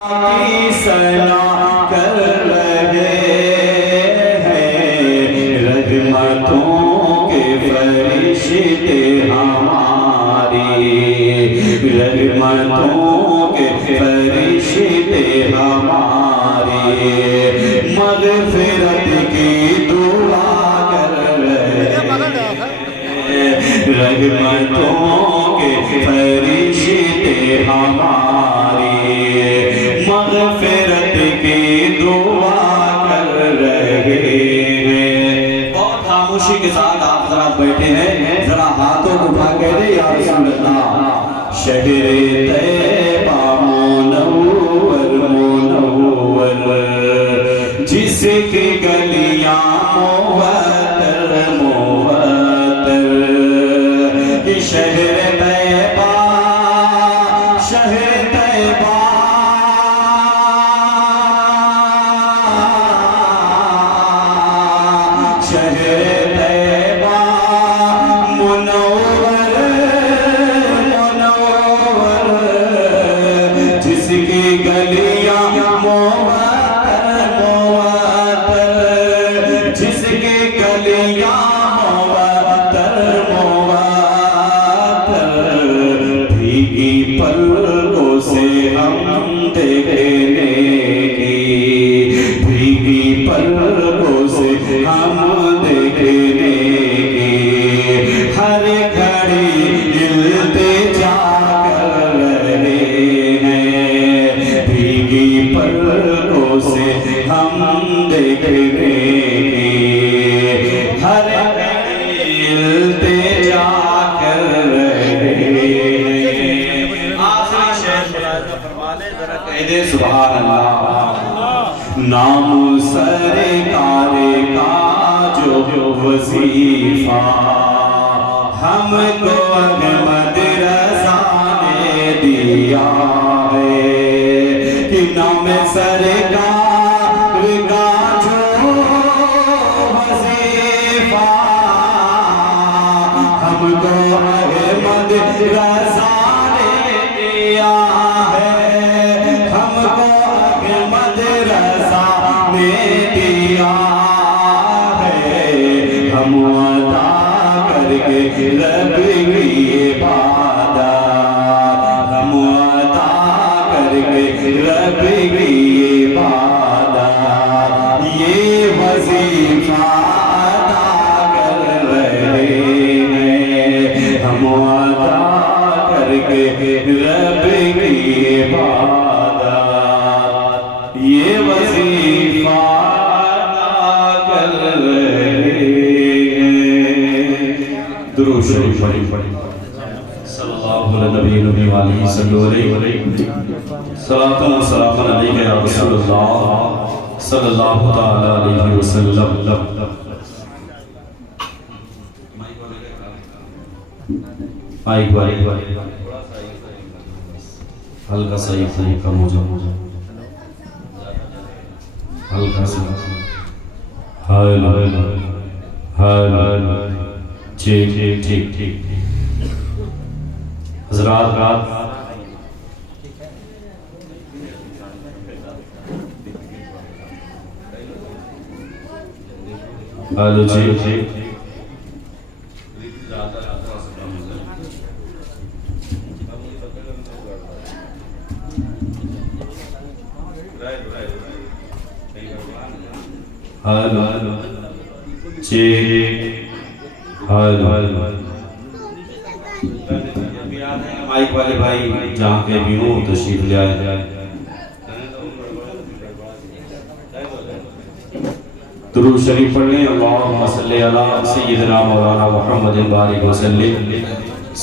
کی ثنا کر رہے ہیں رحمتوں کے فرشتے ہماری، رحمتوں کے فرشتے ہماری، مغفرت کی دعا کر رہے ہیں رحمتوں کے فرشتے ہماری، مغفرت کی دعا کر رہے ہیں۔ بہت خاموشی کے ساتھ آپ ذرا بیٹھے ہیں، ذرا ہاتھوں کو اٹھا کے دے یا رسول اللہ۔ شہر طیبہ منور منور، جس کی گلیاں موتر موتر، یہ شہر طیبہ، شہر طیبہ، شہر طیبہ منور منور، جس کی گلیاں موتر موتر، جس کی گلیاں موتر موتر، بھیگی پلکوں سے ہم دیکھنے کی، بھیگی پلکوں سے ہم دیکھنے کی، ہر گھڑی التجا کر رہے ہیں، بھیگی پلکوں سے ہم دیکھنے کی، ہر گھڑی التجا کر رہے ہیں۔ آخری شعر فرمانے ذرا کہہ دے سبحان اللہ۔ نام سرکار کا جو وظیفہ ہم کو احمد رضا نے دیا ہے، کہ نام سرکار کا جو وظیفہ ہم کو احمد رضا نے دیا ہے، ہم کو احمد رضا نے دیا ہے، ہم عطا کر کے رب کی عبادت، ہم عطا کر کے رب کی عبادت، یہ وظیفہ عطا کر رہے ہیں، ہم عطا کر کے رب کی عبادت، یہ وظیفہ عطا کر رہے ہیں۔ درود شریف پڑھیں۔ صلی اللہ علیہ نبی نبی علیہ صلی علیہ، صلاۃ و سلام علیک یا رسول اللہ صلی اللہ تعالی علیہ وسلم۔ مائک بھائی ہلکا سا یہ کم ہو جاؤ، ہلکا سا ہائلو ہائلو، ٹھیک ٹھیک ٹھیک ٹھیک۔ حضرات ہائلو جی، ہائلو جی، ہائلو۔ مائک والے بھائی جہاں کے بھی ہوں تشریف لے آئے۔ درود شریف پڑھ لیں۔ اللہم صلی علی سیدنا مولانا محمد بارک وسلم،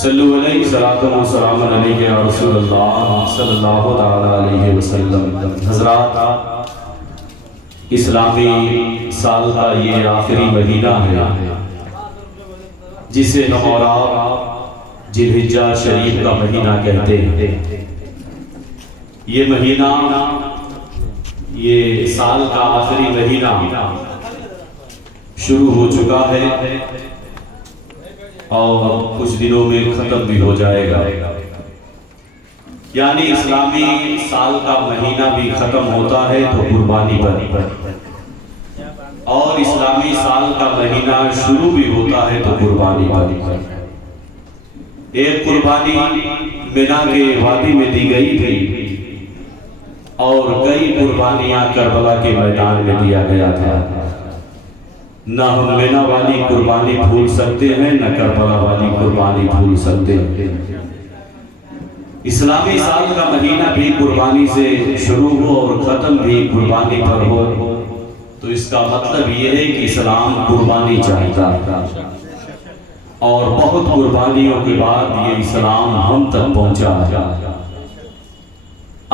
صلو علیہ صلاۃ و سلام علیک یا رسول اللہ صلی اللہ تعالی علیہ وسلم۔ حضرات، اسلامی سال کا یہ آخری مہینہ ہے جسے ہم اور آپ ذی الحجہ شریف کا مہینہ کہتے ہیں۔ یہ مہینہ، یہ سال کا آخری مہینہ شروع ہو چکا ہے اور کچھ دنوں میں ختم بھی ہو جائے گا۔ یعنی اسلامی سال کا مہینہ بھی ختم ہوتا ہے تو قربانی پر، اور اسلامی سال کا مہینہ شروع بھی ہوتا ہے تو قربانی پر۔ ایک قربانی مینا کے وادی میں دی گئی تھی اور کئی قربانیاں کربلا کے میدان میں دیا گیا تھا۔ نہ ہم مینا والی قربانی بھول سکتے ہیں، نہ کربلا والی قربانی بھول سکتے ہیں۔ اسلامی سال کا مہینہ بھی قربانی سے شروع ہو اور ختم بھی قربانی پر ہو تو اس کا مطلب یہ ہے کہ اسلام قربانی چاہتا ہے، اور بہت قربانیوں کے بعد یہ اسلام ہم تک پہنچا۔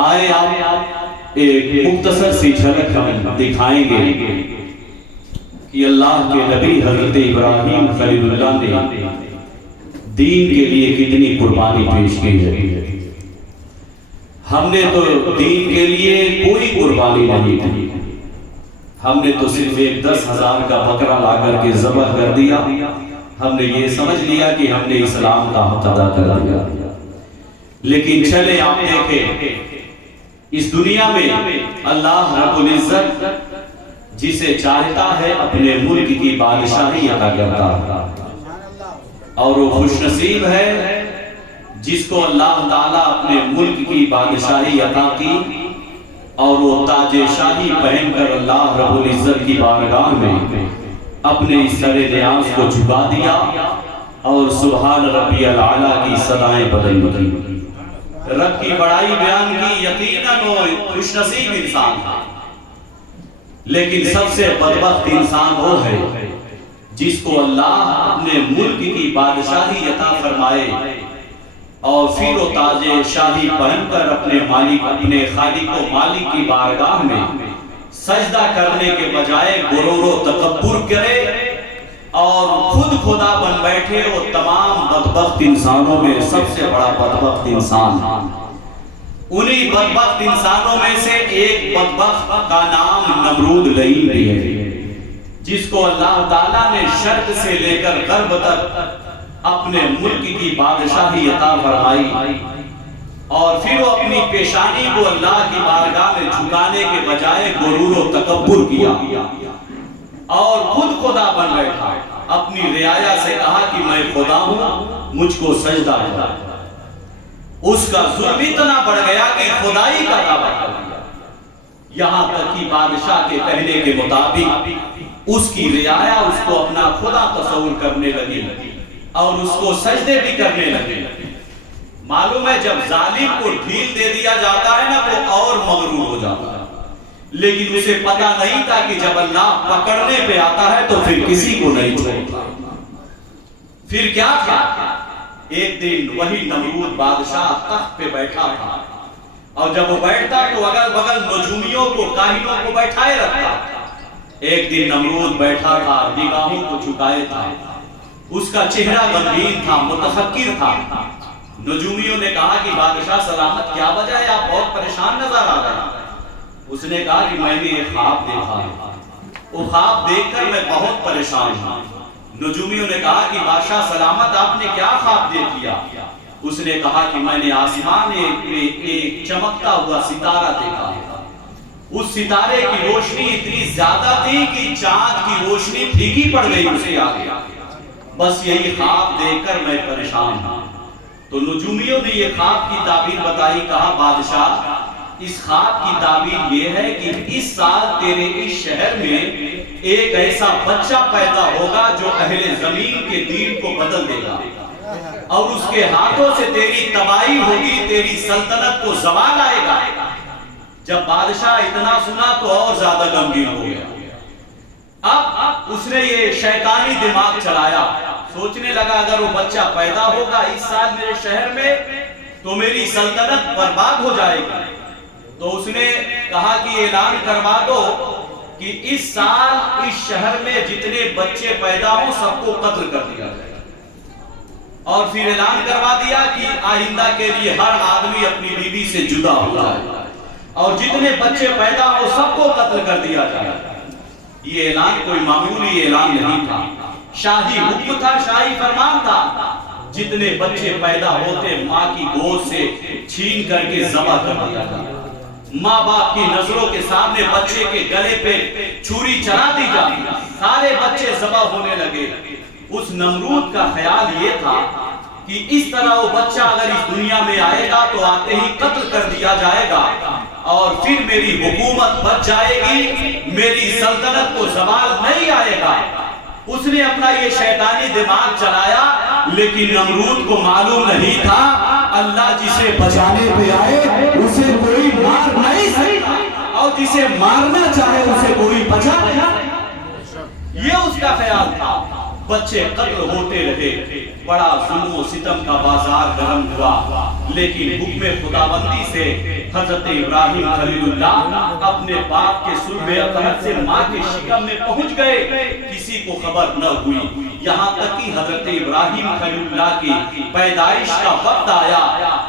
آئے آپ ایک مختصر سی جھلک ہم دکھائیں گے کہ اللہ کے نبی حضرت ابراہیم خلیل اللہ نے دین کے لیے کتنی قربانی پیش کی ہے۔ ہم نے تو دین کے لیے کوئی قربانی نہیں دی، ہم نے تو صرف ایک 10,000 کا بکرا لا کر کے ذبح کر دیا۔ ہم نے یہ سمجھ لیا کہ ہم نے اسلام کا حق ادا کر دیا۔ لیکن چلے آپ دیکھیں اس دنیا میں اللہ رب العزت جسے چاہتا ہے اپنے ملک کی بادشاہی عطا کرتا ہے، اور وہ خوش نصیب ہے جس کو اللہ تعالیٰ اپنے ملک کی بادشاہی عطا کی اور وہ تاج شاہی پہن کر اللہ رب العزت کی بارگاہ میں اپنے اس سر نیاز کو جھکا دیا اور سبحان ربی العالیٰ کی صدائیں بدل کی، رب کی بڑائی بیان کی۔ یقیناً وہ خوش نصیب انسان تھا، لیکن سب سے بدبخت انسان وہ ہے جس کو اللہ اپنے ملک کی بادشاہی عطا فرمائے اور پھر وہ تاج شاہی پہن کر اپنے مالک، اپنے خالق و مالک کی بارگاہ میں سجدہ کرنے کے بجائے غرور و تکبر کرے اور خود خدا بن بیٹھے۔ وہ تمام بدبخت انسانوں میں سب سے بڑا بدبخت انسان، انہی بدبخت انسانوں میں سے ایک بدبخت کا نام نمرود لعین بھی ہے، جس کو اللہ تعالیٰ نے شرق سے لے کر غرب تک اپنے ملک کی بادشاہی عطا فرمائی، اور پھر وہ اپنی پیشانی کو اللہ کی بارگاہ میں جھکانے کے بجائے غرور و تکبر کیا اور خود خدا بن بیٹھا۔ اپنی رعایا سے کہا کہ میں خدا ہوں، مجھ کو سجدہ کرو۔ اس کا ظلم اتنا بڑھ گیا کہ خدائی کا دعویٰ کر دیا، یہاں تک کہ بادشاہ کے کہنے کے مطابق اس کی رعایا اس کو اپنا خدا تصور کرنے لگی اور اس کو سجدے بھی کرنے لگے۔ معلوم ہے جب ظالم کو ڈھیل دے دیا جاتا ہے نا تو اور مغرور ہو جاتا ہے، لیکن اسے پتا نہیں تھا کہ جب اللہ پکڑنے پہ آتا ہے تو پھر کسی کو نہیں چھوڑتا۔ پھر کیا تھا؟ ایک دن وہی نمرود بادشاہ تخت پہ بیٹھا تھا، اور جب وہ بیٹھتا تو اگل بغل نجومیوں کو، کاہنوں کو بیٹھائے رکھتا۔ ایک دن نمرود بیٹھا تھا، نگاہوں کو جھکائے تھا، اس کا چہرہ غمگین تھا، متفکر تھا۔ نجومیوں نے کہا کہ بادشاہ سلامت، کیا وجہ ہے آپ بہت پریشان نظر آ رہے ہیں؟ اس نے کہا کہ میں نے ایک خواب دیکھا ہے، وہ خواب دیکھ کر میں بہت پریشان ہوں۔ نجومیوں نے کہا کہ بادشاہ سلامت آپ نے کیا خواب دیکھ لیا؟ اس نے کہا کہ میں نے آسمان میں ایک چمکتا ہوا ستارہ دیکھا ہے، اس ستارے کی روشنی اتنی زیادہ تھی کہ چاند کی روشنی پھیکی پڑ گئی اسے آگے، بس یہی خواب دیکھ کر میں پریشان ہوں۔ تو نجومیوں نے یہ خواب کی تعبیر بتائی، کہا بادشاہ اس خواب کی تعبیر یہ ہے کہ اس سال تیرے اس شہر میں ایک ایسا بچہ پیدا ہوگا جو اہل زمین کے دین کو بدل دے گا، اور اس کے ہاتھوں سے تیری تباہی ہوگی، تیری سلطنت کو زوال آئے گا۔ جب بادشاہ اتنا سنا تو اور زیادہ غمگین ہو گیا۔ اب اس نے یہ شیطانی دماغ چلایا، سوچنے لگا اگر وہ بچہ پیدا ہوگا اس سال میرے شہر میں تو میری سلطنت برباد ہو جائے گی۔ تو اس نے کہا کہ اعلان کروا دو کہ اس سال اس شہر میں جتنے بچے پیدا ہوں سب کو قتل کر دیا جائے، اور پھر اعلان کروا دیا کہ آئندہ کے لیے ہر آدمی اپنی بیوی سے جدا ہو جائے، اور جتنے بچے پیدا ہو سب کو قتل کر دیا جائے۔ یہ اعلان کوئی معمولی اعلان نہیں تھا، شاہی حکم تھا، شاہی فرمان تھا۔ جتنے بچے پیدا ہوتے ماں کی گود سے چھین کر کے ذبح کر دیا جاتا، ماں باپ کی نظروں کے سامنے بچے کے گلے پہ چھری چلا دی جاتی، سارے بچے ذبح ہونے لگے۔ اس نمرود کا خیال یہ تھا کہ اس طرح وہ بچہ اگر اس دنیا میں آئے گا تو آتے ہی قتل کر دیا جائے گا اور پھر میری حکومت بچ جائے گی، میری سلطنت کو زوال نہیں آئے گا۔ اس نے اپنا یہ شیطانی دماغ چلایا، لیکن نمرود کو معلوم نہیں تھا اللہ جسے بچانے پہ آئے اسے کوئی مار نہیں سکتا، اور جسے مارنا چاہے اسے کوئی بچا نہیں۔ یہ اس کا خیال تھا۔ بچے قتل ہوتے رہے، بڑا ظلم و ستم کا بازار گرم ہوا، لیکن حکم خداوندی سے حضرت ابراہیم خلیل اللہ اپنے باپ کے صلب اطہر سے ماں کے شکم میں پہنچ گئے، کسی کو خبر نہ ہوئی، یہاں تک کہ حضرت ابراہیم خلیل اللہ کی پیدائش کا وقت آیا۔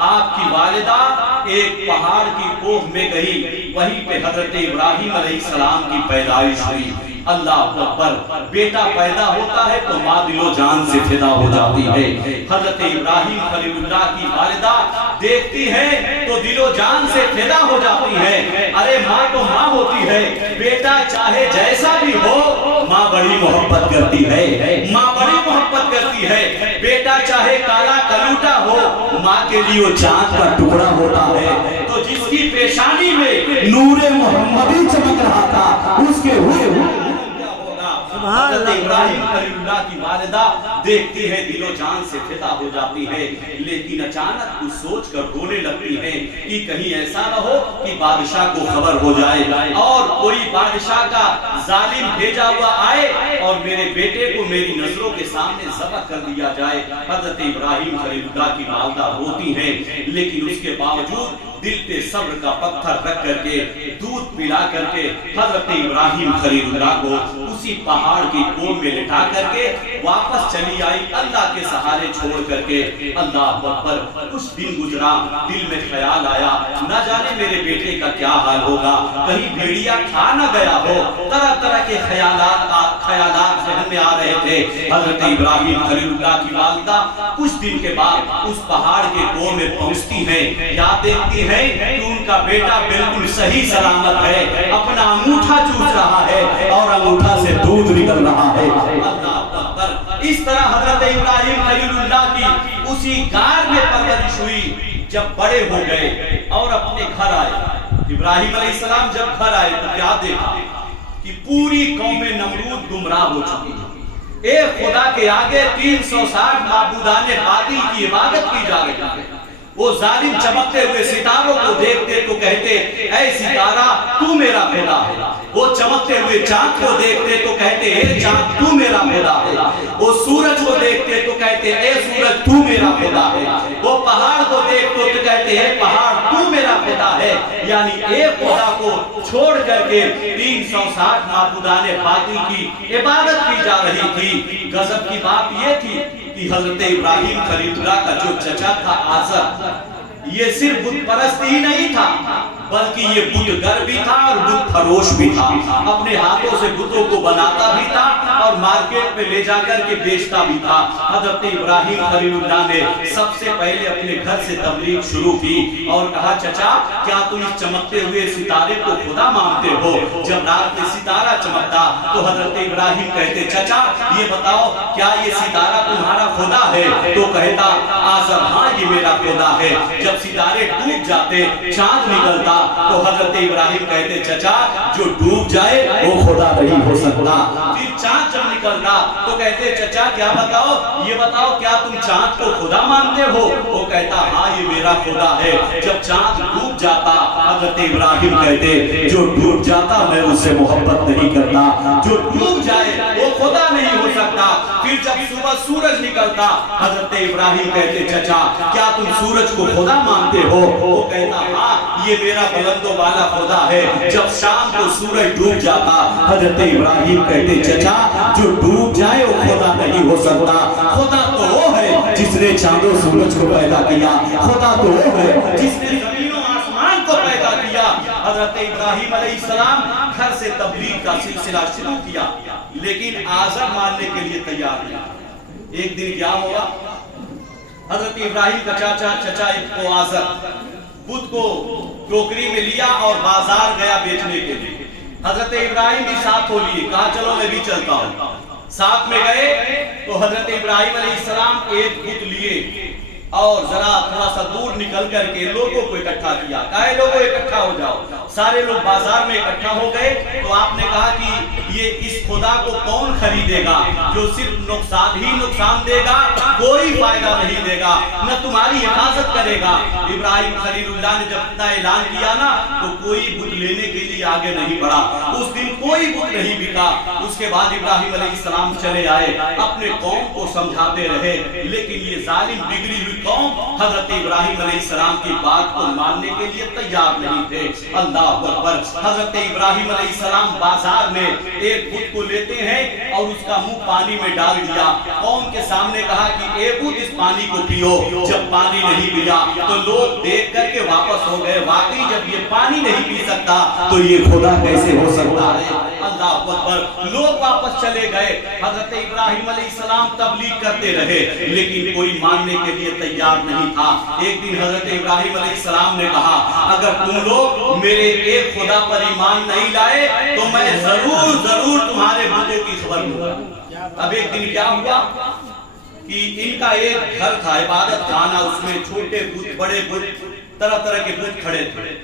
آپ کی والدہ ایک پہاڑ کی کوہ میں گئی، وہیں پہ حضرت ابراہیم علیہ السلام کی پیدائش ہوئی۔ اللہ اکبر، بیٹا پیدا ہوتا ہے تو ماں دل و جان سے فدا ہو جاتی ہے۔ حضرت ابراہیم خلیل اللہ کی والدہ دیکھتی ہے تو دل و جان سے فدا ہو جاتی ہے۔ ارے ماں تو ماں ہوتی ہے، بیٹا چاہے جیسا بھی ہو ماں بڑی محبت کرتی ہے، ماں بڑی محبت کرتی ہے۔ بیٹا چاہے کالا کلوٹا ہو ماں کے لیے وہ چاند کا ٹکڑا ہوتا ہے۔ تو جس کی پیشانی میں نور محمدی چمک رہا تھا اس کے ہوئے حضرت ابراہیم خلیل اللہ کی والدہ دیکھتی ہے، دل و جان سے فدا ہو جاتی ہے، لیکن اچانک کچھ سوچ کر رونے لگتی ہے کہ کہیں ایسا نہ ہو کہ بادشاہ کو خبر ہو جائے اور کوئی بادشاہ کا ظالم بھیجا ہوا آئے اور میرے بیٹے کو میری نظروں کے سامنے ذبح کر دیا جائے۔ حضرت ابراہیم خلیل اللہ کی والدہ روتی ہیں، لیکن اس کے باوجود دل پہ صبر کا پتھر رکھ کر کے دودھ پلا کر کے حضرت ابراہیم خلیل اللہ کو اسی پہاڑ کی کوہ میں لٹا کر کے واپس چلی آئی، اللہ کے سہارے چھوڑ کر کے۔ اللہ اکبر، کچھ دن گزرا، دل میں خیال آیا نہ جانے میرے بیٹے کا کیا حال ہوگا، کہیں بھیڑیا کھا نہ گیا ہو، طرح طرح کے خیالات ذہن میں آ رہے تھے۔ حضرت ابراہیم خلیل اللہ کی والدہ کچھ دن کے بعد اس پہاڑ کے کوہ میں پہنچتی ہیں، کیا دیکھتی ہیں کہ ان کا بیٹا بالکل صحیح سلامت ہے، اپنا انگوٹھا چوس رہا ہے اور انگوٹھا سے دودھ نکل رہا ہے۔ اللہ اکبر، اس طرح حضرت ابراہیم خلیل اللہ کی اسی غار میں پرورش ہوئی۔ جب بڑے ہو گئے اور اپنے گھر آئے، ابراہیم علیہ السلام جب گھر آئے تو کیا دیکھا کہ پوری قوم نمرود گمراہ ہو چکی ہے، ایک خدا کے آگے 360 معبودان باطل کی عبادت کی جا رہی ہے۔ وہ ظالم چمکتے ہوئے ستاروں کو دیکھتے تو کہتے اے ستارہ تو میرا خدا ہے، وہ چمکتے ہوئے چاند کو دیکھتے تو کہتے اے چاند تو میرا خدا ہے، وہ سورج کو دیکھتے تو کہتے اے سورج تو میرا خدا ہے، وہ پہاڑ کو دیکھتے تو کہتے اے پہاڑ تو میرا خدا ہے۔ یعنی ایک خدا کو چھوڑ کر کے 360 معبودان باطل کی عبادت کی جا رہی تھی۔ غضب کی بات یہ تھی کہ حضرت ابراہیم خلیل اللہ کا جو چچا تھا آزر، یہ صرف بت پرست ہی نہیں تھا بلکہ یہ بت گر بھی تھا اور بت فروش بھی تھا، اپنے ہاتھوں سے بتوں کو بناتا بھی تھا اور مارکیٹ میں لے جا کر کے بیچتا بھی تھا۔ حضرت ابراہیم خلیل اللہ نے سب سے پہلے اپنے گھر سے تبلیغ شروع کی اور کہا چچا کیا تم اس چمکتے ہوئے ستارے کو خدا مانتے ہو؟ جب رات میں ستارہ چمکتا تو حضرت ابراہیم کہتے چچا یہ بتاؤ کیا یہ ستارہ تمہارا خدا ہے؟ تو کہتا آزر ہاں یہ میرا خدا ہے۔ جب ستارے ڈوب جاتے چاند نکلتا تو حضرت ابراہیم کہتے چچا جو ڈوب جائے وہ خدا نہیں ہو سکتا۔ پھر چاند جب نکلتا تو کہتے چچا کیا بتاؤ یہ بتاؤ کیا تم چاند کو خدا مانتے ہو؟ وہ کہتا ہاں یہ میرا خدا ہے۔ جب چاند ڈوب جاتا حضرت ابراہیم کہتے جو ڈوب جاتا میں اس سے محبت نہیں کرتا، جو ڈوب جائے وہ خدا نہیں ہو سکتا۔ پھر جب صبح سورج نکلتا حضرت ابراہیم کہتے چچا کیا تم سورج کو خدا مانتے ہو؟ وہ کہتا ہاں یہ میرا بلند و بالا خدا ہے۔ جب شام کو سورج ڈوب جاتا حضرت ابراہیم کہتے چچا جو ڈوب جائے وہ خدا نہیں ہو سکتا۔ خدا تو وہ ہے جس نے چاند و سورج کو پیدا کیا، خدا تو وہ ہے جس نے زمین و آسمان کو پیدا کیا۔ حضرت ابراہیم علیہ السلام گھر سے تبلیغ کا سلسلہ شروع کیا لیکن آزر ماننے کے لیے تیار نہیں۔ ایک دن کیا ہوا حضرت ابراہیم کا چچا کو آزر بدھ کو ٹوکری میں لیا اور بازار گیا بیچنے کے لیے. حضرت ابراہیم بھی ساتھ ہو لیے, کہا چلو میں بھی چلتا ہوں. ساتھ میں گئے تو حضرت ابراہیم علیہ السلام ایک بت لیے اور ذرا تھوڑا سا دور نکل کر کے لوگوں کو اکٹھا کیا. کہا لوگوں اکٹھا ہو جاؤ. سارے لوگ بازار میں اکٹھا ہو گئے تو آپ نے کہا کہ یہ اس خدا کو کون خریدے گا جو صرف نقصان ہی نقصان دے گا, کوئی فائدہ نہیں دے گا, نہ تمہاری حفاظت کرے گا. ابراہیم خلیل اللہ نے جب اتنا اعلان کیا نا تو کوئی بت لینے کے لیے آگے نہیں بڑھا. اس دن کوئی بت نہیں بکا. اس کے بعد ابراہیم علیہ السلام چلے آئے, اپنے قوم کو سمجھاتے رہے, لیکن یہ ظالم بگڑی ہوئی قوم حضرت ابراہیم علیہ السلام کی بات کو ماننے کے لیے تیار نہیں تھے. اللہ اکبر. حضرت ابراہیم علیہ السلام بازار میں ایک بت کو لیتے ہیں اور اس کا منہ پانی میں ڈال دیا. قوم کے سامنے کہا کہ اے بت اس پانی کو پیو. جب پانی نہیں پیا تو لوگ دیکھ کر کے واپس ہو گئے. واقعی جب یہ پانی نہیں پی سکتا تو یہ خدا کیسے ہو سکتا ہے. اللہ اکبر. لوگ واپس چلے گئے. حضرت ابراہیم علیہ السلام تبلیغ کرتے رہے لیکن کوئی ماننے کے لیے تیار نہیں تھا. ایک دن حضرت ابراہیم علیہ السلام نے کہا اگر تم لوگ میرے ایک خدا پر ایمان نہیں لائے تو میں ضرور تمہارے بتوں کی خبر دوں گا. اب ایک دن کیا ہوا کہ ان کا ایک گھر تھا, عبادت خانہ, اس میں چھوٹے بت, بڑے بت, طرح طرح کے بت کھڑے تھے.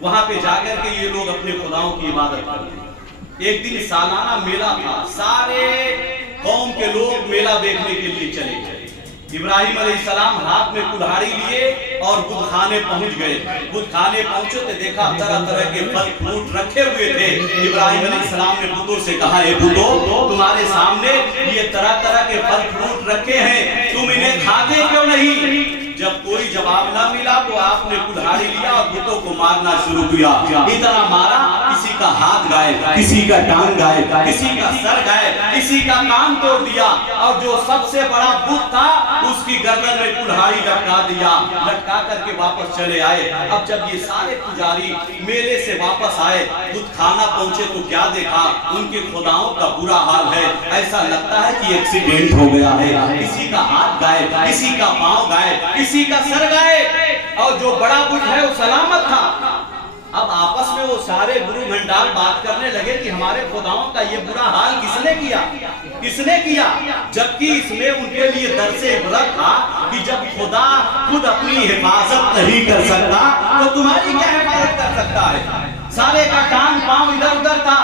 وہاں پہ جا کر کے یہ لوگ اپنے خداؤں کی عبادت کرتے. ایک دن سالانہ میلہ تھا, سارے قوم کے لوگ میلہ دیکھنے کے لیے چلے گئے. ابراہیم علیہ السلام ہاتھ میں کلہاڑی لیے اور بت خانے پہنچ گئے. بت خانے پہنچے تو دیکھا طرح طرح کے پھل فروٹ رکھے ہوئے تھے. ابراہیم علیہ السلام نے بتوں سے کہا اے بتوں تمہارے سامنے یہ طرح طرح کے پھل فروٹ رکھے ہیں, تم انہیں کھاتے کیوں نہیں؟ جب کوئی جواب نہ ملا تو آپ نے کلہاڑی لیا اور بتوں کو مارنا شروع کیا. اتنا مارا کسی کا ہاتھ گائے, کسی کا ٹانگ گائے, کسی کا سر گائے, کسی کا کان توڑ دیا اور جو سب سے بڑا بت تھا اس کی گردن میں کلہاڑی لٹکا دیا. لٹکا کر کے واپس چلے آئے. اب جب یہ سارے پجاری میلے سے واپس آئے, بت خانہ پہنچے تو کیا دیکھا ان کے خداؤں کا برا حال ہے. ایسا لگتا ہے کہ ایکسیڈنٹ ہو گیا ہے. کسی کا ہاتھ گائے, کسی کا پاؤں گائے, کسی کا سر گائے, اور جو بڑا بت ہے وہ سلامت تھا. اب آپس میں وہ سارے گرو گھنٹال بات کرنے لگے کہ ہمارے خداؤں کا یہ برا حال کس نے کیا, کس نے کیا, جبکہ اس میں ان کے لیے درس عبرت تھا کہ جب خدا خود اپنی حفاظت نہیں کر سکتا تو تمہاری کیا حفاظت کر سکتا ہے. سارے کا کان پاؤں ادھر ادھر تھا.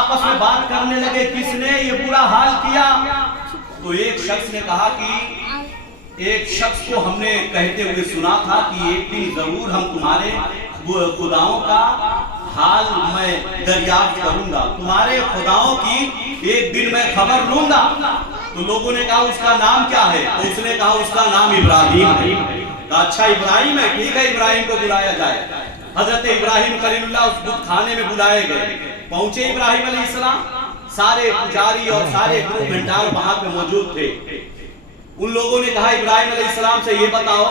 آپس میں بات کرنے لگے کس نے یہ برا حال کیا. تو ایک شخص نے کہا کہ ایک شخص کو ہم نے کہتے ہوئے سنا تھا کہ ایک دن ضرور ہم تمہارے خداؤں کا حال میں دریافت کروں گا, تمہارے خداؤں کی ایک دن میں خبر لوں گا. تو لوگوں نے کہا اس کا نام کیا ہے؟ تو اس نے کہا اس کا نام ابراہیم ہے. اچھا ابراہیم ہے, ٹھیک ہے ابراہیم کو بلایا جائے. حضرت ابراہیم خلیل اللہ اس بت خانے میں بلائے گئے. پہنچے ابراہیم علیہ السلام, سارے پجاری اور سارے گرو گھنٹال وہاں پہ موجود تھے. ان لوگوں نے کہا ابراہیم علیہ السلام سے یہ بتاؤ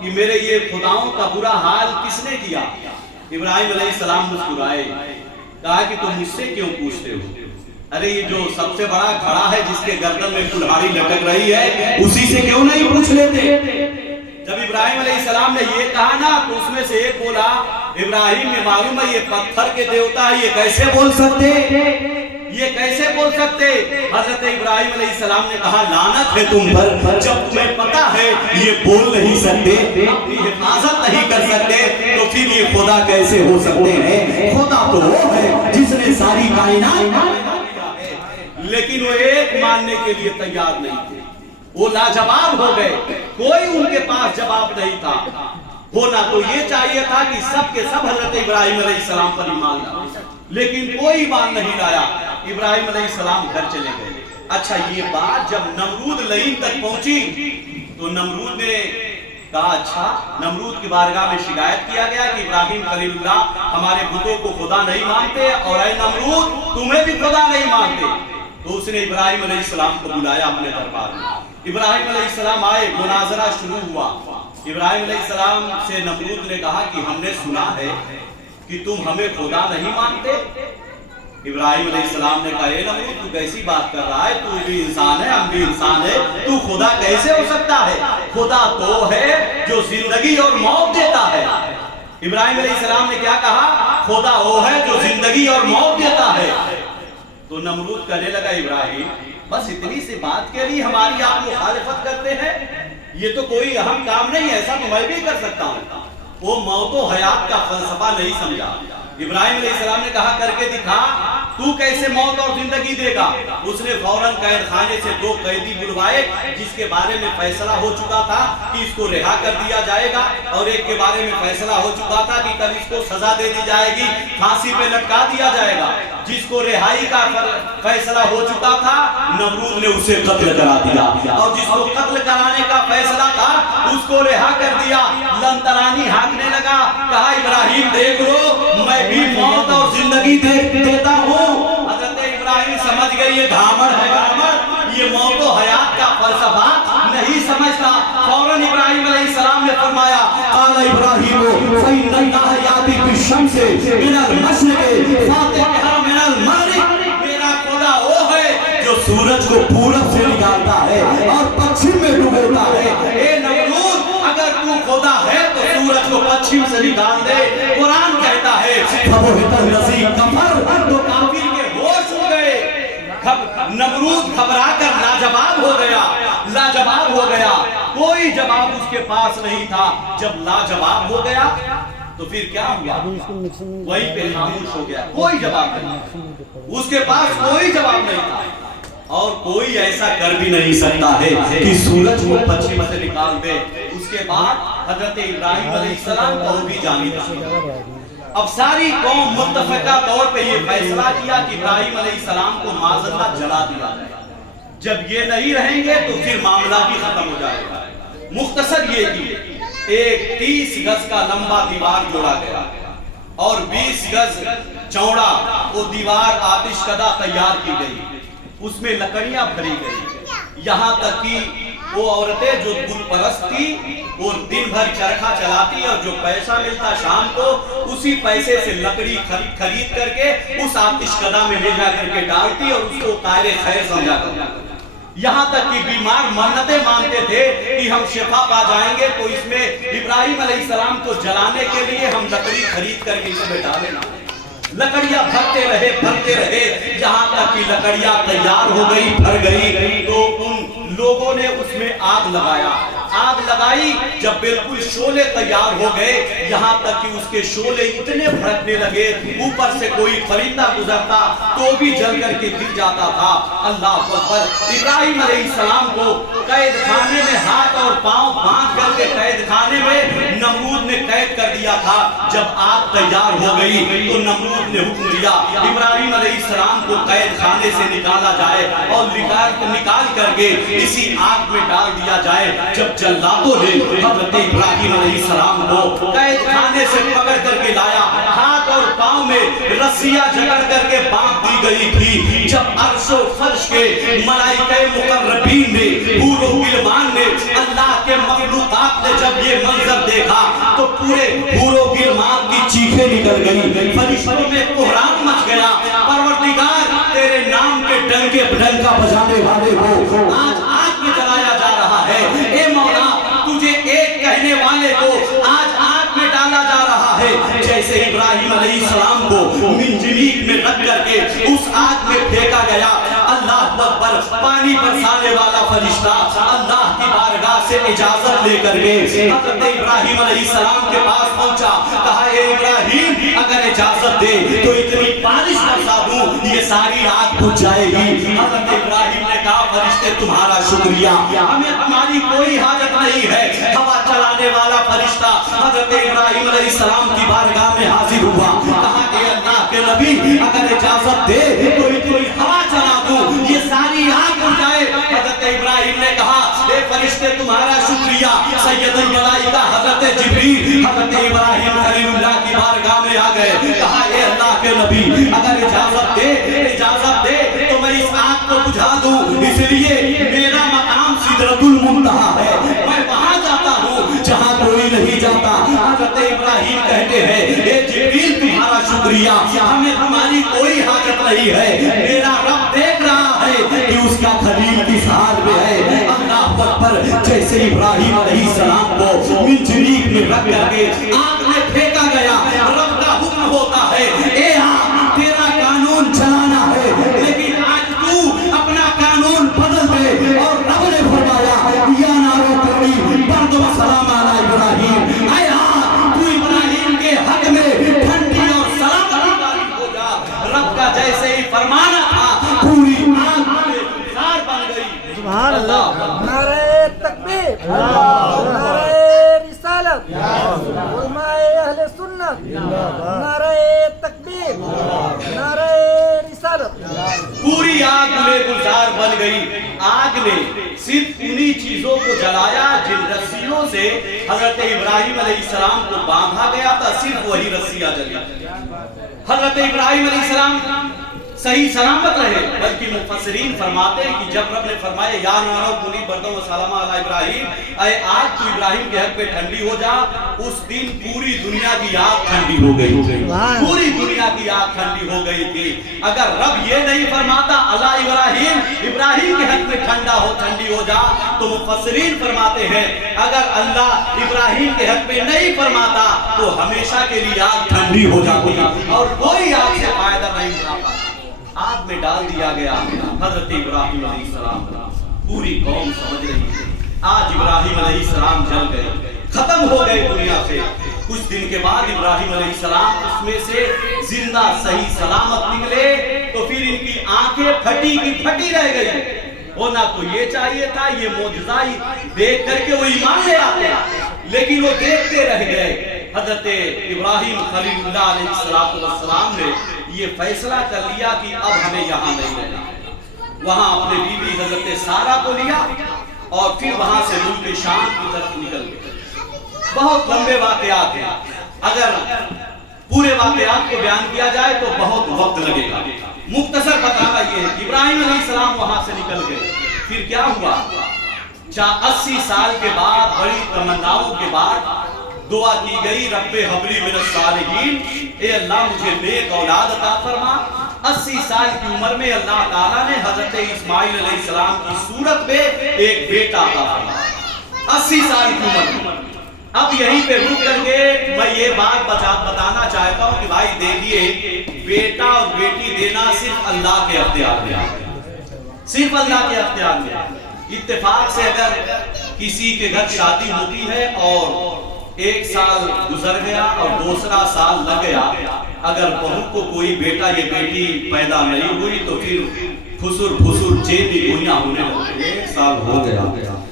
کہ میرے یہ خداؤں کا برا حال کس نے کیا. ابراہیم علیہ السلام مسکرائے, کہا کہ تم مجھ سے کیوں پوچھتے ہو, ارے یہ جو سب سے بڑا کھڑا ہے جس کے گردن میں کلہاڑی لٹک رہی ہے اسی سے کیوں نہیں پوچھ لیتے. جب ابراہیم علیہ السلام نے یہ کہا نا تو اس میں سے ایک بولا ابراہیم میں معلوم ہے یہ پتھر کے دیوتا ہے, یہ کیسے بول سکتے, یہ کیسے بول سکتے. حضرت ابراہیم علیہ السلام نے کہا لعنت ہے تم پر, جب تمہیں پتا ہے یہ بول نہیں سکتے, اپنی حفاظت نہیں کر سکتے تو پھر یہ خدا کیسے ہو سکتے ہیں. خدا تو وہ ہے جس نے ساری کائنات, لیکن وہ ایک ماننے کے لیے تیار نہیں تھے. وہ لاجواب ہو گئے, کوئی ان کے پاس جواب نہیں تھا. ہونا تو یہ چاہیے تھا کہ سب کے سب حضرت ابراہیم علیہ السلام پر ایمان لائے, لیکن کوئی ایمان نہیں لایا. ابراہیم علیہ السلام گھر چلے گئے. اچھا یہ بات جب نمرود لعین تک پہنچی تو نمرود نے کہا اچھا, نمرود کی بارگاہ میں شکایت کیا گیا کہ ابراہیم خلیل اللہ ہمارے بتوں کو خدا نہیں مانتے اور اے نمرود تمہیں بھی خدا نہیں مانتے. تو اس نے ابراہیم علیہ السلام کو بلایا اپنے دربار میں. ابراہیم علیہ السلام آئے, مناظرہ شروع ہوا. ابراہیم علیہ السلام سے نمرود نے کہا کہ ہم نے سنا ہے کہ تم ہمیں خدا نہیں مانتے, ابراہیم علیہ السلام نے کہا اے نمرود تو کیسی بات کر رہا ہے، تو بھی انسان ہے ہم بھی انسان ہے، تو خدا کیسے ہو سکتا ہے؟ خدا تو ہے جو زندگی اور موت دیتا ہے۔ ابراہیم علیہ السلام نے کیا کہا؟ خدا وہ ہے جو زندگی اور موت دیتا ہے۔ تو نمرود کہنے لگا ابراہیم بس اتنی سی بات کے لیے ہماری آپ مخالفت کرتے ہیں؟ یہ تو کوئی اہم کام نہیں ہے، ایسا تو میں بھی کر سکتا ہوں۔ وہ موت و حیات کا فلسفہ نہیں سمجھا۔ ابراہیم علیہ السلام نے کہا کر کے دکھا، تو کیسے موت اور زندگی دے گا؟ اس نے فوراً قید خانے سے 2 قیدی بلوائے جس کے بارے میں فیصلہ ہو چکا تھا کہ اس کو رہا کر دیا جائے گا، اور ایک کے بارے میں فیصلہ ہو چکا تھا کہ کل اس کو سزا دے دی جائے گی، پھانسی پہ لٹکا دیا جائے گا۔ جس کو رہائی کا فیصلہ ہو چکا تھا نمرود نے اسے قتل کرا دیا، اور جس کو قتل کرانے کا فیصلہ تھا اس کو رہا کر دیا۔ لنترانی ہانکنے لگا، کہا ابراہیم دیکھ لو میں بھی موت اور زندگی دیتا ہوں۔ حضرت ابراہیم سمجھ گئے یہ گھامڑ ہے، گھامڑ، یہ موت و حیات کا فلسفہ نہیں سمجھتا۔ فوراً ابراہیم علیہ السلام نے فرمایا قال ابراہیم فإن اللہ یأتی بالشمس من المشرق فأتی بہا من المغرب، میرا خدا وہ ہے جو سورج کو پورب سے نکالتا ہے اور پچھم میں ڈبوتا ہے۔ اے نمرود اگر تو خدا ہے تو سورج کو پچھم سے نکال دے۔ قرآن کہتا ہے فَبُهِتَ الَّذِي كَفَرَ، تو کافر کے ہوش ہو گئے۔ نمرود گھبرا کر لاجواب ہو گیا، لاجواب ہو گیا، کوئی جواب اس کے پاس نہیں تھا۔ جب لاجواب ہو گیا تو پھر کیا ہوا؟ وہیں پہ خاموش ہو گیا، کوئی جواب نہیں، اس کے پاس کوئی جواب نہیں تھا۔ اور کوئی ایسا کر بھی نہیں سکتا ہے کہ سورج کو پچھم سے نکال دے۔ اس کے بعد حضرت ابراہیم علیہ السلام کو بھی جانی تھی۔ اب ساری قوم متفقہ طور پہ یہ فیصلہ کیا کہ ابراہیم علیہ السلام کو معاذ اللہ جلا دیا جائے۔ جب یہ نہیں رہیں گے تو پھر معاملہ بھی ختم ہو جائے گا۔ مختصر یہ کہ ایک 30 گز کا لمبا دیوار جوڑا گیا اور 20 گز چوڑا وہ دیوار آتش کدہ تیار کی گئی، اس میں لکڑیاں بھری گئی، یہاں تک کہ وہ عورتیں جو بت پرست تھی وہ دن بھر چرخا چلاتی اور جو پیسہ ملتا شام کو اسی پیسے سے لکڑی خرید کر کے اس آتش کدہ میں لے جا کر کے ڈالتی اور اس کو قائل خیر سمجھا کر، یہاں تک کہ بیمار منتیں مانگتے تھے کہ ہم شفا پا جائیں گے تو اس میں ابراہیم علیہ السلام کو جلانے کے لیے ہم لکڑی خرید کر کے اس میں ڈالیں۔ لکڑیاں بھرتے رہے جہاں تک کہ لکڑیاں تیار ہو گئی، بھر گئی، تو ان لوگوں نے اس میں آگ لگایا، آگ لگائی، جب بالکل شعلے تیار ہو گئے، یہاں تک کہ اس کے شعلے اتنے بھڑکنے لگے اوپر سے کوئی پرندہ گزرتا تو بھی جل کر کے گر جاتا تھا۔ اللہ اکبر! ابراہیم علیہ السلام کو قید خانے میں ہاتھ اور پاؤں باندھ کر کے قید خانے میں نمرود نے قید کر دیا تھا۔ جب آگ تیار ہو گئی تو نمرود نے حکم دیا ابراہیم علیہ السلام کو قید خانے سے نکالا جائے اور نکال کر کے اسی آگ میں ڈال دیا جائے۔ جب جلادوں نے حضرت ابراہیم علیہ السلام کو قید خانے سے پکڑ کر کے لایا، ہاتھ اور پاؤں میں رسیاں جکڑ کر کے باندھ دی گئی تھی۔ جب عرش و فرش کے ملائکہ مقربین نے، حور و غلمان نے، اللہ کے مخلوقات نے جب یہ منظر دیکھا تو پورے حور و غلمان کی چیخیں نکل گئی، فرشتوں میں کوہرام مچ گیا۔ پروردگار تیرے نام کے ڈنکا بجانے والے ہو آج آگ میں جلایا جا رہا ہے۔ اے مولا تجھے ایک کہنے والے کو آج آگ میں ڈالا جا رہا ہے۔ جیسے ابراہیم علیہ السلام کو منجنیق میں رکھ کر کے اس آگ میں پھینکا گیا، اللہ اکبر! پانی برسانے والا فرشتہ اللہ کی بارگاہ سے اجازت لے کر کے حضرت ابراہیم علیہ السلام کے پاس پہنچا، کہا اے ابراہیم اگر اجازت دے تو اتنی بارش برسا دوں یہ ساری آگ بجھ جائے گی۔ حضرت ابراہیم نے کہا فرشتے تمہارا شکریہ، ہمیں تمہاری کوئی حاجت نہیں ہے۔ ہوا چلانے والا فرشتہ حضرت ابراہیم علیہ السلام کی بارگاہ میں حاضر ہوا، کہا کہ اللہ کے نبی اگر اجازت دے تو اتنی ہوا چلا دوں یہ ساری آگ بجھ جائے۔ حضرت ابراہیم نے کہا اے فرشتے تمہارا شکریہ۔ سید الملائکہ حضرت جبریل حضرت ابراہیم خلیل اللہ کی بارگاہ میں آ گئے، کہا اے اللہ کے نبی اگر اجازت دے تو میں اس آگ کو بجھا دوں، اس لیے میرا مقام سدرۃ المنتہا ہے، میں وہاں جاتا ہوں جہاں کوئی نہیں جاتا۔ حضرت ابراہیم کہتے ہیں اے جبریل تمہارا شکریہ, ہمیں تمہاری کوئی حاجت نہیں ہے. میرا رب دیکھ رہا ہے کہ اس کا خلیل کس حال میں ہے. اللہ اکبر. جیسے ابراہیم علیہ السلام کو منجنیق میں رکھ کر کے آگ میں پھینکا گیا, رب کا حکم ہوتا ہے اے آگ تیرا قانون چلانا ہے, لیکن آج تو اپنا قانون بدل دے. اور رب نے فرمایا یا نارو کونی برد و سلام علی ابراہیم, اے آگ تو ابراہیم کے حق میں ٹھنڈی اور سلامتی والی ہو جا. رب کا جیسے ہی فرمانا تھا پوری آگ گلزار بن گئی. سبحان اللہ. نعرہ تکبیر, نعرہ رسالت, علماء اہل سنت, نعرہ تکبیر, نعرہ رسالت. پوری آگ گلزار بن گئی. آگ نے صرف انہی چیزوں کو جلایا جن رسیوں سے حضرت ابراہیم علیہ السلام کو باندھا گیا تھا, صرف وہی رسیاں جلی. حضرت ابراہیم علیہ السلام صحیح سلامت رہے. بلکہ مفسرین فرماتے ہیں کہ جب رب نے فرمایا یا نارو کونی بردم و سلام علی ابراہیم, اے آگ تو ابراہیم کے حق پہ ٹھنڈی ہو جا, اس دن پوری دنیا کی آگ ٹھنڈی ہو گئی. پوری دنیا کی آگ ٹھنڈی ہو گئی تھی. اگر رب یہ نہیں فرماتا اللہ ابراہیم ابراہیم کے حق میں ٹھنڈی ہو جا, تو مفسرین فرماتے ہیں اگر اللہ ابراہیم کے حق میں نہیں فرماتا تو ہمیشہ کے لیے آگ ٹھنڈی ہو جاتی اور کوئی آگ سے فائدہ نہیں اٹھا پاتا. آگ میں ڈال دیا گیا حضرت ابراہیم علیہ السلام. پوری قوم سمجھ رہی ہے آج ابراہیم علیہ السلام جل گئے, ختم ہو گئے دنیا سے. کچھ دن کے بعد ابراہیم علیہ السلام اس میں سے زندہ صحیح سلامت نکلے, تو پھر ان کی آنکھیں پھٹی کی پھٹی رہ گئی. ہونا تو یہ چاہیے تھا, یہ معجزہ دیکھ کر کے وہ ایمان لے آتے, لیکن وہ دیکھتے رہ گئے. حضرت ابراہیم خلیل اللہ علیہ السلام نے یہ فیصلہ کر لیا کہ اب ہمیں یہاں نہیں رہنا. وہاں اپنے بیوی حضرت سارہ کو لیا اور پھر وہاں سے ملک شام کی طرف نکل گئے. بہت لمبے واقعات ہیں, اگر پورے واقعات کو بیان کیا جائے تو بہت وقت لگے گا. مختصر بتانا یہ ہے کہ ابراہیم علیہ السلام وہاں سے نکل گئے. پھر کیا ہوا, 80 سال کے بعد بڑی تمناؤں کے بعد دعا کی گئی رب حبلی من الصالحین, اے اللہ مجھے نیک اولاد عطا فرما. 80 سال کی عمر میں اللہ تعالیٰ نے حضرت اسماعیل علیہ السلام کی صورت میں ایک بیٹا عطا فرمایا. 80 سال کی عمر میں. اب یہیں پہ رک کر کے میں یہ بات بتانا چاہتا ہوں کہ بھائی دیکھیے, بیٹا اور بیٹی دینا صرف اللہ کے اختیار میں ہے, صرف اللہ کے اختیار میں ہے. اتفاق سے اگر کسی کے گھر شادی ہوتی ہے اور 1 سال گزر گیا اور دوسرا سال لگ گیا, اگر بہو کو کوئی بیٹا یا بیٹی پیدا نہیں ہوئی تو پھر پھسر پھسر چینی گوئیاں ہونے لگتی. 1 سال ہو گیا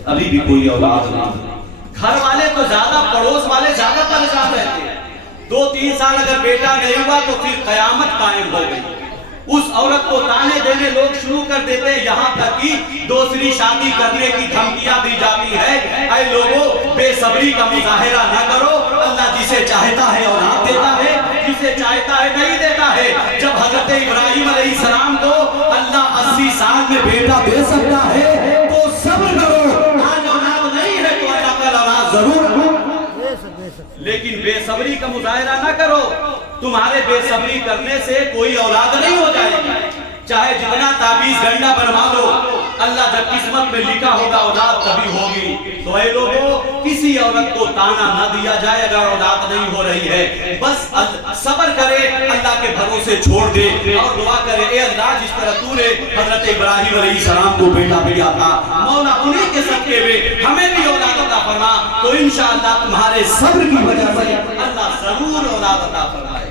ابھی بھی کوئی اولاد نہیں. گھر والے تو زیادہ, پڑوس والے زیادہ پریشان رہتے ہیں. 2-3 سال اگر بیٹا نہیں ہوا تو پھر قیامت قائم ہو گئی. اس عورت کو تانے دینے لوگ شروع کر دیتے ہیں, یہاں تک کہ دوسری شادی کرنے کی دھمکیاں دی جاتی ہے. اے لوگوں, بے صبری کا مظاہرہ نہ کرو. اللہ جسے چاہتا ہے اولاد دیتا ہے, جسے چاہتا ہے نہیں دیتا ہے. جب حضرت ابراہیم علیہ السلام کو اللہ 80 سال میں بیٹا دے سکتا ہے تو صبر کرو. آج اولاد نہیں ہے تو اللہ کل اولاد ضرور ہو, لیکن بے صبری کا مظاہرہ نہ کرو. تمہارے بے صبری کرنے سے کوئی اولاد نہیں ہو جائے گی, چاہے جتنا تعویذ گنڈا بنوا لو. اللہ جب قسمت میں لکھا ہوگا اولاد تبھی ہوگی. تو اے لوگوں, کسی عورت کو تانا نہ دیا جائے اگر اولاد نہیں ہو رہی ہے. بس صبر کرے, اللہ کے بھروسے چھوڑ دے اور دعا کرے, اے اللہ جس طرح تو نے حضرت ابراہیم علیہ السلام کو بیٹا دیا تھا, مولا انہی کے صدقے میں ہمیں بھی اولاد عطا فرما. تو انشاءاللہ تمہارے صبر کی وجہ سے اللہ ضرور اولاد عطا فرمائے.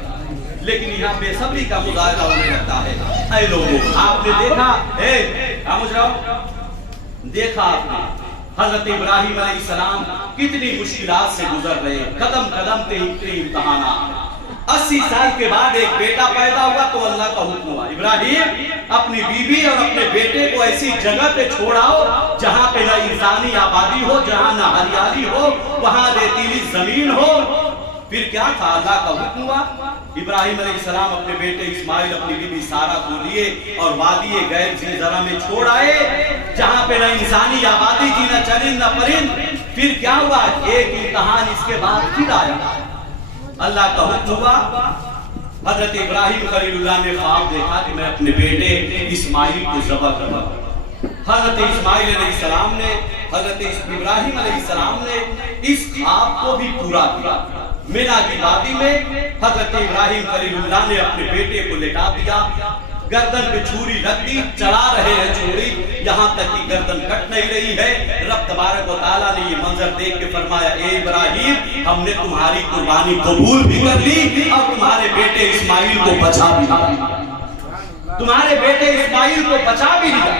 لیکن یہاں بے صبری کا مظاہرہ ہونے لگتا ہے. اے لوگوں, آپ نے دیکھا آپ نے حضرت ابراہیم علیہ السلام کتنی مشکلات سے گزر رہے, قدم قدم پہ امتحانات. 80 سال کے بعد ایک بیٹا پیدا ہوا تو اللہ کا حکم ہوا, ابراہیم اپنی بیوی اور اپنے بیٹے کو ایسی جگہ پہ چھوڑاؤ جہاں پہ نہ انسانی آبادی ہو, جہاں نہ ہریالی ہو, وہاں ریتیلی زمین ہو. پھر کیا تھا, اللہ کا حکم ہوا. ابراہیم علیہ السلام اپنے بیٹے اسماعیل اپنی بیوی سارہ کو لیے اور وادی غیر زرع میں چھوڑ آئے جہاں پہ نہ انسانی آبادی تھی, نہ چرند نہ پرند. پھر کیا ہوا, ایک امتحان اس کے بعد پھر آیا. اللہ کا حکم ہوا حضرت ابراہیم خلیل اللہ نے خواب دیکھا کہ میں اپنے بیٹے اسماعیل کو ذبح کروں. حضرت اسماعیل علیہ السلام نے حضرت ابراہیم علیہ السلام نے اس خواب کو بھی پورا کیا. مینا کی وادی میں حضرت ابراہیم خلیل اللہ نے اپنے بیٹے کو لٹا دیا, گردن پہ چھری رکھ دی, چلا رہے ہیں چھری, یہاں تک کہ گردن کٹ نہیں رہی ہے. رب تبارک و تعالیٰ نے یہ منظر دیکھ کے فرمایا اے ابراہیم ہم نے تمہاری قربانی قبول بھی کر لی اور تمہارے بیٹے اسماعیل کو بچا بھی لیا. تمہارے بیٹے اسماعیل کو بچا بھی لیا.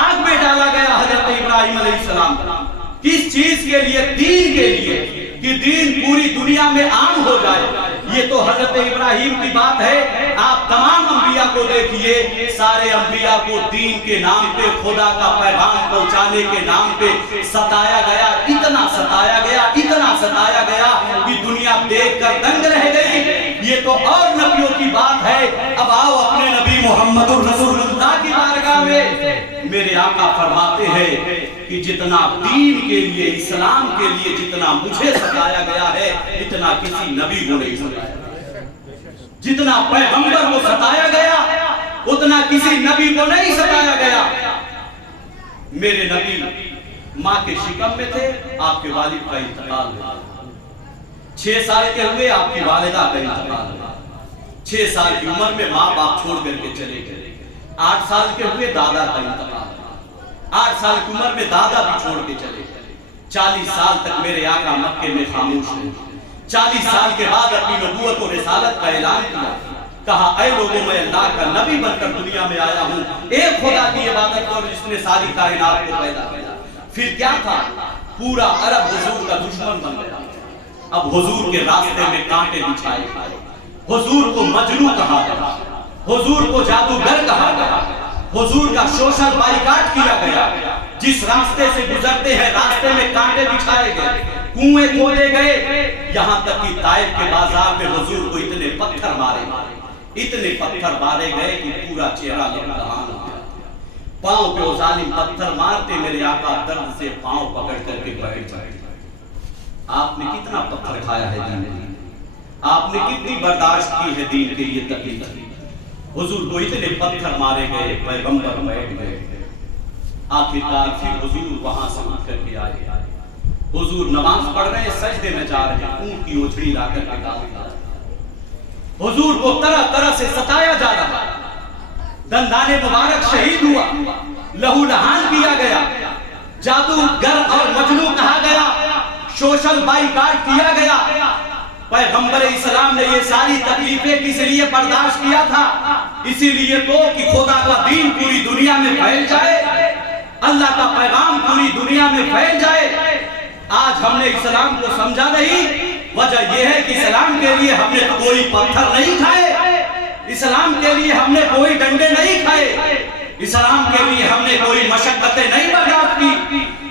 آگ میں ڈالا گیا حضرت ابراہیم علیہ السلام. کس چیز کے لیے؟ دین کے لیے, کہ دین پوری دنیا میں عام ہو جائے. یہ تو حضرت ابراہیم کی بات ہے. آپ تمام انبیاء کو دیکھیے, سارے انبیاء کو دین کے نام پہ, خدا کا پیغام پہنچانے کے نام پہ ستایا گیا. اتنا ستایا گیا, اتنا ستایا گیا کہ دنیا دیکھ کر دنگ رہ گئی. یہ تو اور نبیوں کی بات ہے. اب آؤ اپنے نبی محمد رسول اللہ کی بارگاہ میں. میرے آقا فرماتے ہیں کہ جتنا دین کے لیے, اسلام کے لیے جتنا مجھے ستایا گیا ہے اتنا کسی نبی کو نہیں ستایا. جتنا پیغمبر کو ستایا گیا اتنا کسی نبی کو نہیں ستایا گیا. میرے نبی ماں کے شکم میں تھے, آپ کے والد کا انتقال ہوا. 6 سال کے ہوئے آپ کی والدہ کا انتقال ہوا. 6 سال کی عمر میں ماں باپ چھوڑ کر کے چلے گئے. 8 سال کے ہوئے دادا کا انتقال ہوا. 8 سال کی عمر میں دادا بھی چھوڑ کے چلے گئے. 40 سال تک میرے آقا مکے میں خاموش رہے. 40 سال کے بعد اپنی نبوت و رسالت کا اعلان کیا. کہا اے لوگوں میں اللہ کا نبی بن کر دنیا میں آیا ہوں, ایک خدا کی عبادت اور جس نے ساری کائنات کو پیدا کیا. پھر کیا تھا؟ پورا عرب حضور کا دشمن بن گیا. اب حضور کے راستے میں کانٹے بچھائے گئے. حضور کو مجنون کہا گیا, حضور کو جادوگر کہا گیا, حضور کا سوشل بائیکاٹ کیا گیا. جس راستے سے گزرتے ہیں راستے میں کانٹے بچھائے گئے, کنویں کھودے گئے, یہاں تک کہ طائف کے بازار میں حضور کو اتنے پتھر مارے گئے کہ پورا چہرہ لہلہان ہو گیا. پاؤں پہ وہ ظالم پتھر مارتے میرے آقا درد سے پاؤں پکڑ کر کے بیٹھ جاتے. آپ نے کتنا پتھر کھایا ہے دین کے لیے, آپ نے کتنی برداشت کی ہے دین کے لیے تکلیف. حضور کو اتنے پتھر مارے گئے, پیغمبر بیٹھ گئے. آخرکار پھر حضور وہاں سے اٹھ کر کے آئے. حضور نماز پڑھ رہے, سجدے میں جا رہے, اونٹ کی اوجھڑی لا کر کے ڈال دیا. حضور کو طرح طرح سے ستایا جا رہا. دندان مبارک شہید ہوا, لہو لہان کیا گیا, جادوگر اور مجنون کہا گیا, سوشل بائیکاٹ کیا گیا. پیغمبر اسلام نے یہ ساری تکلیفیں کس لیے برداشت کیا تھا؟ اسی لیے تو کہ خدا کا دین پوری دنیا میں پھیل جائے, اللہ کا پیغام پوری دنیا میں پھیل جائے. آج ہم نے اسلام کو سمجھا نہیں. وجہ یہ ہے کہ اسلام کے لیے ہم نے کوئی پتھر نہیں کھائے, اسلام کے لیے ہم نے کوئی ڈنڈے نہیں کھائے, اسلام کے لیے ہم نے کوئی مشقتیں نہیں برداشت کی.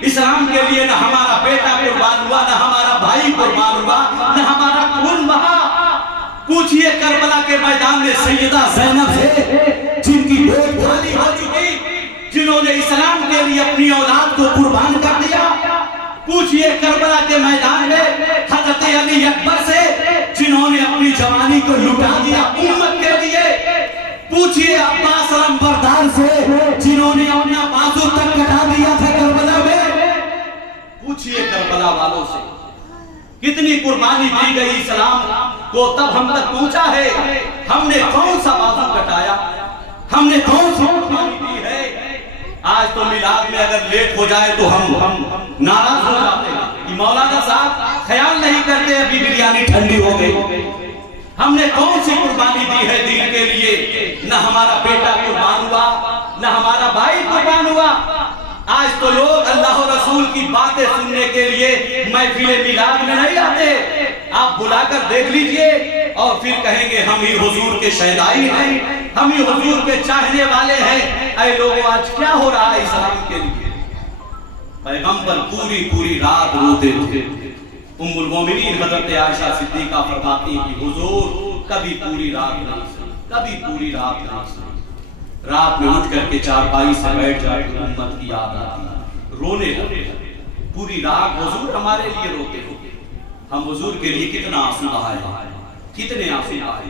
اسلام کے لیے نہ ہمارا بیٹا قربان ہوا, نہ ہمارا بھائی قربان ہوا, نہ ہمارا خون بہا. پوچھئے کربلا کے میدان میں سیدہ زینب سے جن کی پیٹ خالی ہو چکی, جنہوں نے اسلام کے لیے اپنی اولاد کو قربان کر دیا. پوچھئے کربلا کے میدان میں حضرت علی اکبر سے جنہوں نے اپنی جوانی کو لٹا دیا امت کے لیے. پوچھئے عباس علمبردار سے جنہوں نے اپنا بازو تک کٹا دیا تھا کربلا میں. پوچھئے کربلا والوں سے کتنی قربانی دی گئی اسلام کو تب ہم تک پہنچا ہے. ہم نے کون سا بازو کٹایا, ہم نے کون سی قربانی دی ہے. آج تو میلاد میں اگر لیٹ ہو جائے تو ہم ناراض ہو جاتے ہیں کہ مولانا صاحب خیال نہیں کرتے ابھی بریانی ٹھنڈی ہو گئی. ہم نے کون سی قربانی دی ہے دین کے لیے؟ نہ ہمارا بیٹا قربان ہوا, نہ ہمارا بھائی قربان ہوا. آج تو لوگ اللہ و رسول کی باتیں سننے کے لیے محفل میلاد میں نہیں آتے. آپ بلا کر دیکھ لیجئے اور پھر کہیں گے ہم ہی حضور کے شہدائی ہیں, ہم ہی حضور کے چاہنے والے ہیں. اے لوگوں آج کیا ہو رہا ہے اسلام کے لیے؟ پیغمبر پوری رات روتے تھے. ام المومنین حضرت عائشہ صدیقہ فرماتی کہ حضور کبھی پوری رات نہیں سوئے, کبھی پوری رات نہیں سوئے. رات میں اٹھ کر کے چارپائی سے بیٹھ جائے تو امت کی یاد آتی, رونے لگے. پوری رات حضور ہمارے لیے روتے ہوتے. ہم حضور کے لیے کتنا آنسو بہائے, کتنے آنسو بہائے.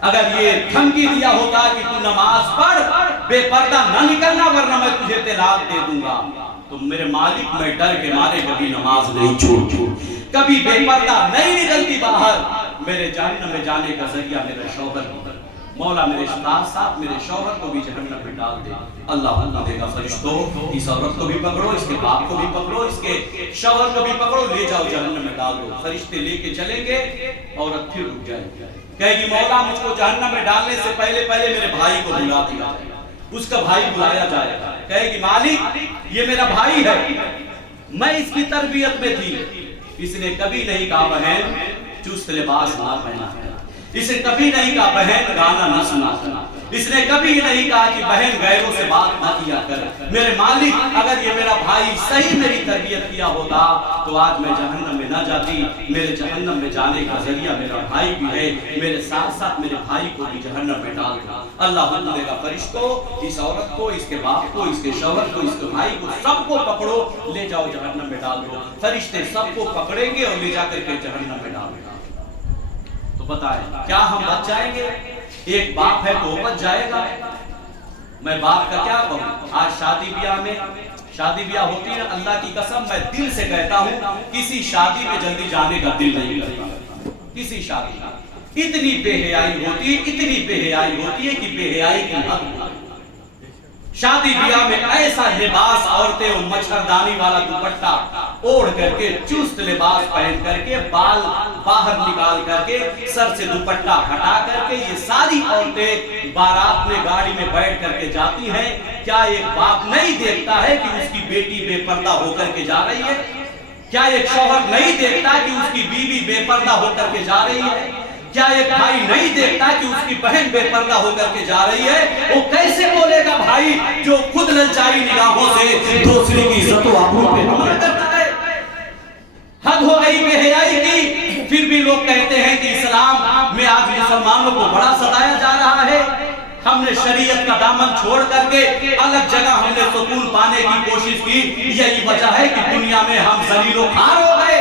اگر یہ دھمکی دیا ہوتا کہ تو نماز پڑھ، بے پردہ نہ نکلنا ورنہ میں تجھے طلاق دے دوں گا، تو میرے مالک میں ڈر کے مارے کبھی نماز نہیں چھوڑتی، کبھی بے پردہ نہیں نکلتی باہر، میرے جہنم میں جانے کا ذریعہ میرا شوہر ہوگا۔ مولا میرے ساتھ ساتھ میرے شوہر کو بھی جہنم میں ڈال دے۔ اللہ حکم دے گا فرشتوں اس عورت کو بھی پکڑو، اس کے باپ کو بھی پکڑو، اس کے شوہر کو بھی پکڑو، لے جاؤ جہنم میں ڈال دو۔ فرشتے لے کے چلیں گے، عورت پھر رک جائے گی، کہے گی مولا مجھ کو جہنم میں ڈالنے سے پہلے میرے بھائی کو بلا دیا جائے، اس کا بھائی بلایا جائے گا، کہے گی مالک یہ میرا بھائی ہے، میں اس کی تربیت میں تھی، اس نے کبھی نہیں کہا بہن چست لباس نہ پہنا، اس نے کبھی نہیں کہا بہن گانا نہ سنا، اس نے کبھی نہیں کہا کہ بہن غیروں سے بات نہ کیا کر۔ میرے مالک اگر یہ میرا بھائی صحیح میری تربیت کیا ہوتا تو آج میں جہنم میں نہ جاتی، میرے جہنم میں جانے کا ذریعہ میرا بھائی بھی ہے، میرے ساتھ ساتھ میرے بھائی کو بھی جہنم میں ڈال دو۔ اللہ حکم دے گا فرشتوں اس عورت کو، اس کے باپ کو، اس کے شوہر کو، اس کے بھائی کو، سب کو پکڑو، لے جاؤ جہنم میں ڈال دو۔ فرشتے سب کو پکڑیں گے اور لے جا کر کے جہنم میں ڈال دیں۔ تو بتائیں کیا ہم بچ جائیں گے؟ ایک باپ ہے تو وہ بچ جائے گا؟ میں باپ کا کیا کہوں؟ آج شادی بیاہ ہوتی ہے، اللہ کی قسم میں دل سے کہتا ہوں کسی شادی میں جلدی جانے کا دل نہیں کرتا، کسی شادی میں اتنی بے حیائی ہوتی ہے، اتنی بے حیائی ہوتی ہے کہ بے حیائی کی حد ہوتی ہے۔ شادی بیاہ میں ایسا لباس عورتیں مچھردانی والا دوپٹہ اوڑھ کر کے، چست لباس پہن کر کے، بال باہر نکال کر کے، سر سے دوپٹہ ہٹا کر کے یہ ساری عورتیں بارات میں گاڑی میں بیٹھ کر کے جاتی ہیں۔ کیا ایک باپ نہیں دیکھتا ہے کہ اس کی بیٹی بے پردہ ہو کر کے جا رہی ہے؟ کیا ایک شوہر نہیں دیکھتا کہ اس کی بیوی بے پردہ ہو کر کے جا رہی ہے؟ کیا ایک بھائی نہیں دیکھتا کہ اس کی بہن بے پردہ ہو کر کے جا رہی ہے؟ وہ کیسے بولے گا بھائی جو خود للچائی نگاہوں سے دوسرے کی عزت و آبرو پہ حملہ کرتا ہے؟ حد ہو گئی بے حیائی کی۔ پھر بھی لوگ کہتے ہیں کہ اسلام میں آج مسلمانوں کو بڑا ستایا جا رہا ہے۔ ہم نے شریعت کا دامن چھوڑ کر کے الگ جگہ ہم نے سکون پانے کی کوشش کی، یہی وجہ ہے کہ دنیا میں ہم ذلیل و خوار ہو گئے،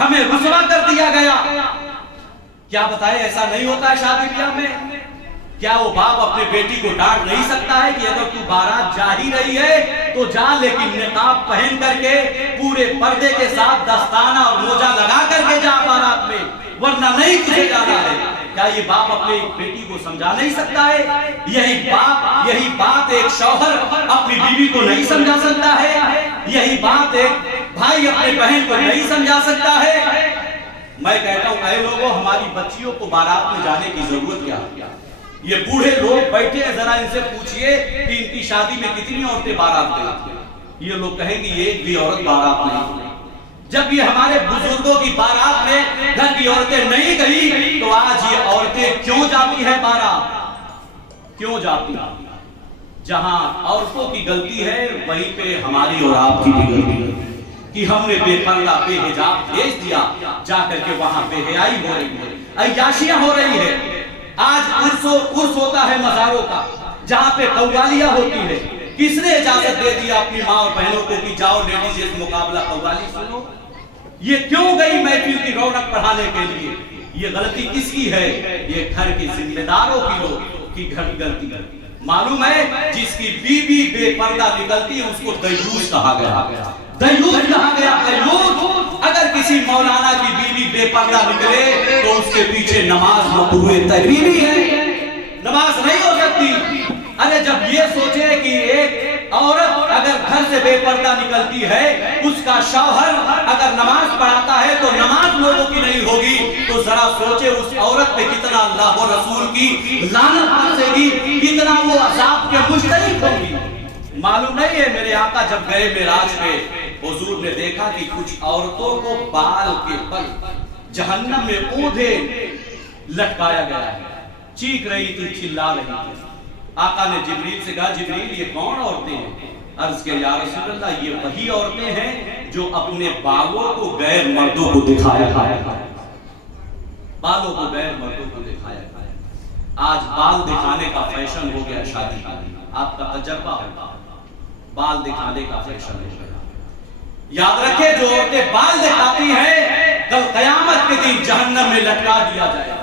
ہمیں رسوا کر دیا گیا۔ کیا بتائے ایسا نہیں ہوتا ہے شادی بیاہ میں؟ کیا وہ باپ اپنے بیٹی کو ڈانٹ نہیں سکتا ہے کہ اگر تو بارات جا ہی رہی ہے تو جا، لیکن نقاب پہن کر کے پورے پردے کے ساتھ دستانہ اور موزہ لگا کر کے جا بارات میں، ورنہ نہیں تجھے جانا ہے؟ کیا یہ باپ اپنی بیٹی کو سمجھا نہیں سکتا ہے؟ یہی بات ایک شوہر اپنی بیوی کو نہیں سمجھا سکتا ہے؟ یہی بات ایک بھائی اپنے بہن کو نہیں سمجھا سکتا ہے؟ میں کہتا ہوں اے لوگوں، ہماری بچیوں کو بارات میں جانے کی ضرورت کیا؟ یہ بوڑھے لوگ بیٹھے ہیں، ذرا ان سے پوچھئے کہ ان کی شادی میں کتنی عورتیں بارات گئی؟ یہ لوگ کہیں گے ایک بھی عورت بارات نہیں۔ جب یہ ہمارے بزرگوں کی بارات میں گھر کی عورتیں نہیں گئی تو آج یہ عورتیں کیوں جاتی ہیں بارات؟ کیوں جاتی ہیں؟ جہاں عورتوں کی غلطی ہے وہیں پہ ہماری اور آپ کی بھی غلطی ہے کہ ہم نے بے پردہ بے حجاب بھیج دیا، جا کر کے وہاں بے حیائی ہو رہی ہے، عیاشیاں ہو رہی ہے۔ آج عرس ہوتا ہے مزاروں کا، جہاں پہ قوالیاں ہوتی ہے۔ کس نے اجازت دے دیا اپنی ماں اور بہنوں کو کہ جاؤ لیڈیز اس مقابلہ قوالی سنو؟ یہ کیوں گئی محفل کی رونق بڑھانے کے لیے؟ یہ غلطی کس کی ہے؟ یہ گھر کے ذمہ داروں کی، لوگ کی گھر کی غلطی۔ معلوم ہے جس کی بیوی بے پردہ نکلتی ہے اس کو دیوس کہا گیا، دیوس کہا گیا۔ دیوس اگر کسی مولانا کی بیوی بے پردہ نکلے تو اس کے پیچھے نماز مکروہ تحریمی ہے، نماز نہیں ہو سکتی۔ ارے جب یہ سوچے کہ ایک عورت اگر گھر سے بے پردہ نکلتی ہے، اس کا شوہر اگر نماز پڑھاتا ہے تو نماز لوگوں کی نہیں ہوگی، تو ذرا سوچے اس عورت پہ کتنا اللہ و رسول کی لعنت برسے گی، کتنا وہ عذاب کے مستحق ہوگی۔ معلوم نہیں ہے میرے آقا جب گئے معراج پہ، حضور نے دیکھا کہ کچھ عورتوں کو بال کے بل جہنم میں اوندھے لٹکایا گیا ہے، چیخ رہی تھی، چلا رہی تھی۔ آقا نے جبریل سے کہا جبریل یہ کون عورتیں ہیں؟ عرض کیا یا رسول اللہ یہ وہی عورتیں ہیں جو اپنے بالوں کو غیر مردوں کو دکھایا، بالوں کو غیر مردوں کو دکھایا۔ آج بال دکھانے کا فیشن ہو گیا شادی کا، آپ کا تجربہ ہوگا، بال دکھانے کا فیشن ہو گیا۔ یاد رکھے جو عورتیں بال دکھاتی ہیں کل قیامت کے دن جہنم میں لٹکا دیا جائے گا۔